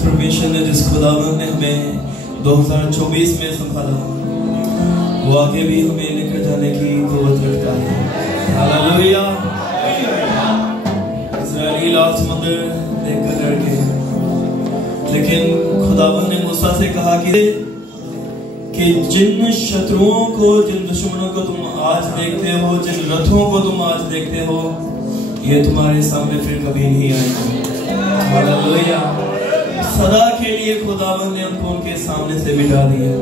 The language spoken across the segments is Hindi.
परमेश्वर ने जिस खुदावंद ने हमें 2024 में संभाला, वो आगे भी हमें लेकर जाने की कुव्वत रखता है। हालेलुया। इस्राएली लाल समुद्र देखकर डर गए, लेकिन खुदावंद ने मूसा से कहा कि जिन शत्रुओं को, जिन दुश्मनों को तुम आज देखते हो, जिन रथों को तुम आज देखते हो, ये तुम्हारे सामने फिर कभी नहीं आएगा। हालेलुया। सदा के लिए खुदावंद ने हमको उनके सामने से मिटा दिया।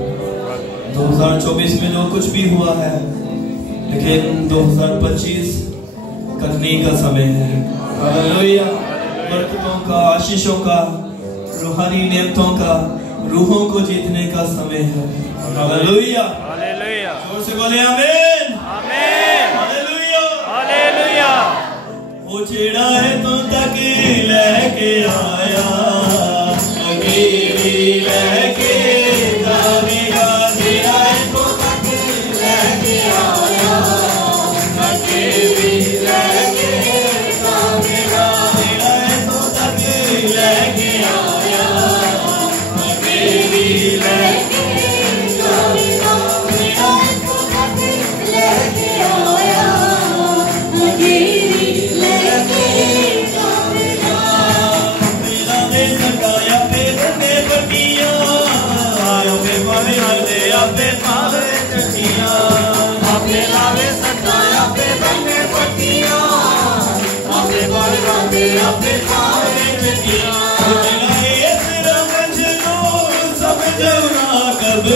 2024 में जो कुछ भी हुआ है, लेकिन 2025 करने का समय है। हालेलुया। बरकतों का, आशीषों का, रूहानी नेमतों का, रूहों को जीतने का समय है। हालेलुया। हालेलुया। जोर से बोले आमीन। आमीन। हालेलुया। हालेलुया। वो जेड़ा है तो तक लेके आया, लेके जावेगा, जेड़ा है तो तक लेके आया, लेके जावेगा, जेड़ा है तो तक लेके आया, लेके जावेगा, जेड़ा है तो तक लेके आया, लेके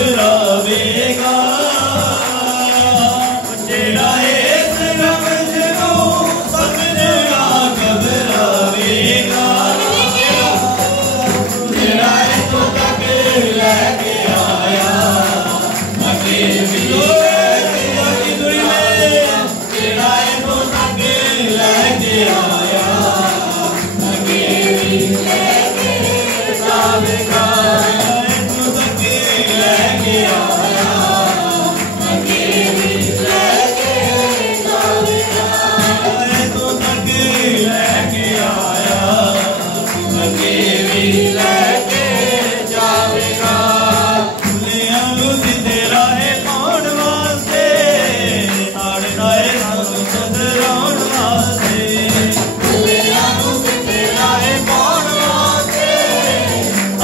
घबरावेगा, जेड़ा इस रमज को समझना घबरावेगा, जेड़ा तो तक लेके आया, अगे भी जेड़ा तो तक लेके आया, अगे भी लेके जावेगा, तो तक लेके आया, अगे भी लेके जावेगा, तो तक लेके आया, अगे भी लेके जावेगा। खुलिया लुसी तेरा है पाउंड वास्ते, आड़े आए सब सदराउंड वास्ते, खुलिया लुसी तेरा है पाउंड वास्ते,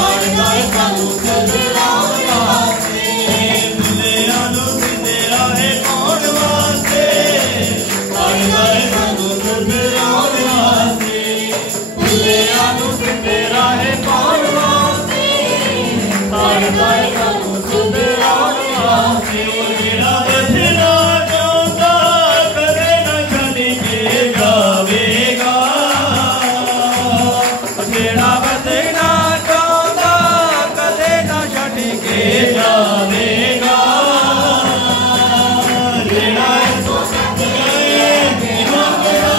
आड़े आए सब सदराउंड वास्ते, खुलिया लुसी तेरा है पाउंड वास्ते, आड़े आए सब सदराउंड वास्ते, खुलिया लुसी तेरा है पाउंड वास्ते, आड़े आए सब सदराउंड वास्ते, जेड़ा बचना चाहता कदे न छड्ड के जावेगा, जेड़ा बचना चाहता कदे न छड्ड के जावेगा, जेड़ा तो तक लेके जावेगा,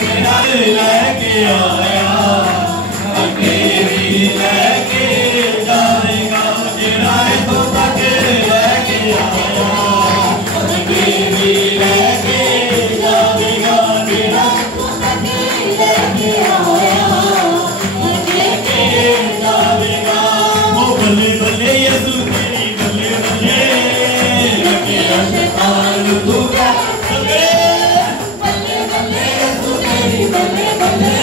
जेड़ा लेके आया, अगे भी लेके जाएगा, जेड़ा तो तक लेके आया, अगे भी लेके जाएगा, जेड़ा तो तक लेके आया, लेके जाएगा। ओ बल्ले बल्ले यीशु तेरी बल्ले बल्ले, लगे शैतान तू क्या सगे, बल्ले बल्ले यीशु तेरी बल्ले बल्ले,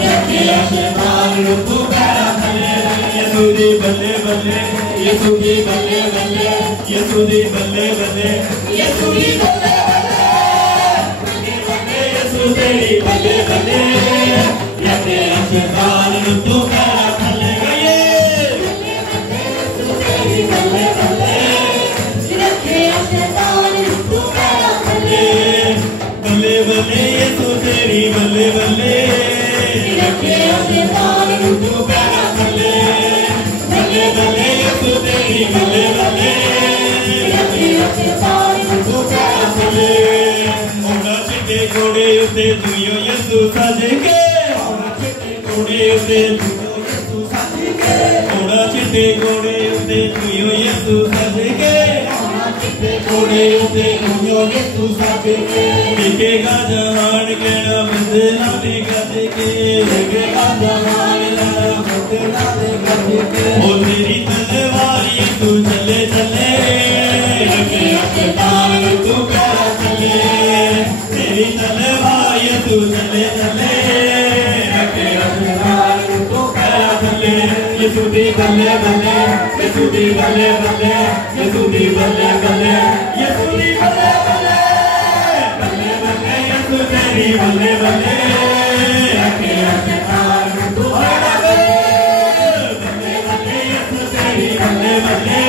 लगे शैतान तू क्या सगे, यीशु दी बल्ले बल्ले, यीशु दी बल्ले बल्ले, यीशु दी बल्ले बल्ले, यीशु दी बल्ले बल्ले, यीशु तेरी बल्ले बल्ले, लगे शैतान तू क्या सगे, बल्ले बल्ले, लगे शैतान तू क्या सगे, घोड़े उते दुइयो यसु सज के घोड़ा चिट्टे घोड़े उते दुइयो यसु सज के घोड़ा चिट्टे घोड़े उते दुइयो यसु सज के घोड़ा चिट्टे घोड़े उते दुइयो यसु सज के देखेगा जहान केड़ा बदला दे गज के देखेगा जहान केड़ा बदला दे गज के ओ तेरी तलवार यसु चले चले रखे अकतार तू पैरा चले तेरी तलवार यसु चले चले रखे अकतार तू पैरा चले यसु दी बल्ले बल्ले यसु दी बल्ले बल्ले यसु दी बल्ले बल्ले यसु दी बल्ले बल्ले बल्ले बल्ले यसु तेरी बल्ले बल्ले रखे अकतार तू पैरा चले बल्ले बल्ले यसु तेरी बल्ले बल्ले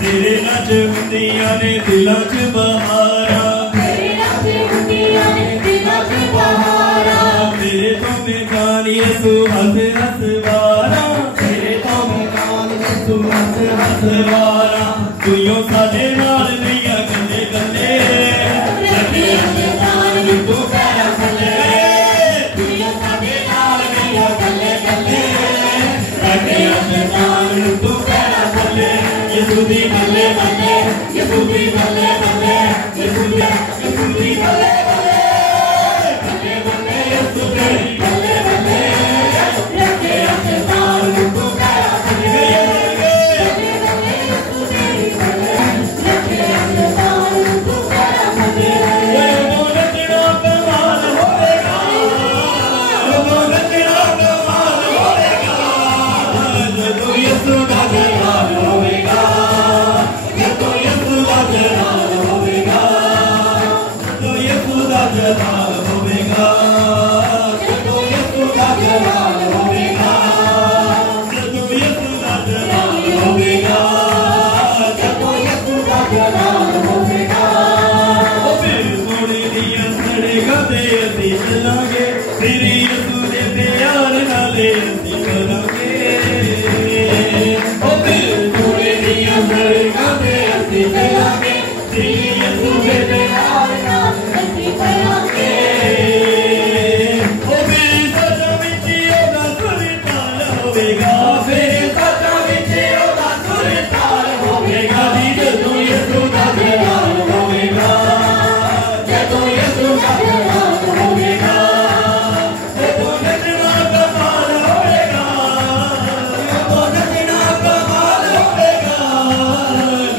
तेरे नाच हुंदियां ने दिलां च बहारा तेरे नाच हुंदियां ने दिलां च बहारा तेरे तो मैदान यसु हंस हंस वारा तेरे तो मैदान यसु हंस हंस वारा तुइयो साडे नाल नैया गल्ले गल्ले रखे मैदान तू पैरा थल्ले तुइयो साडे नाल नैया गल्ले गल्ले रखे मैदान तू पैरा थल्ले यसु दी बल्ले बल्ले यसु दी बल्ले बल्ले यसु दी बल्ले बल्ले बल्ले बल्ले यसु तेरी बल्ले बल्ले रखे अकतार तू पैरा थल्ले बल्ले बल्ले यसु तेरी बल्ले रखे अकतार तू पैरा थल्ले वो नचना कमाल होएगा वो नचना कमाल होएगा जदों यसु दा जलाल होएगा जदों यसु दा जलाल होएगा जदों यसु दा जलाल होएगा जदों यसु दा जलाल होएगा जदों यसु दा जलाल होएगा जदों यसु दा जलाल होएगा ओ फिर सोने दिया सड़ेगा ते असीं चलांगे तेरी यसु दे प्यार नाले असीं करांगे ओ फिर सोने दिया सड़ेगा ते असीं चलांगे तेरी यसु दे प्यार नाल असीं करांगे ओ फिर सच्चा विच ओदा सुर ताल होवेगा फिर सच्चा विच ओदा सुर ताल होवेगा जदों यसु दा जलाल होवेगा जदों यसु दा जलाल होवेगा जदों नचना कमाल होवेगा जदों नचना कमाल होवेगा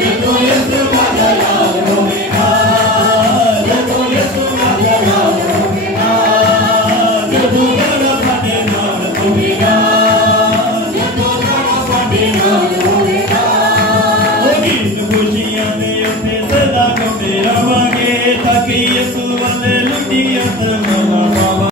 जदों यसु दा जलाल होवेगा जदों यसु दा जलाल होवेगा जदों गड़ा साडे नाल होवेगा जदों गड़ा साडे नाल होवेगा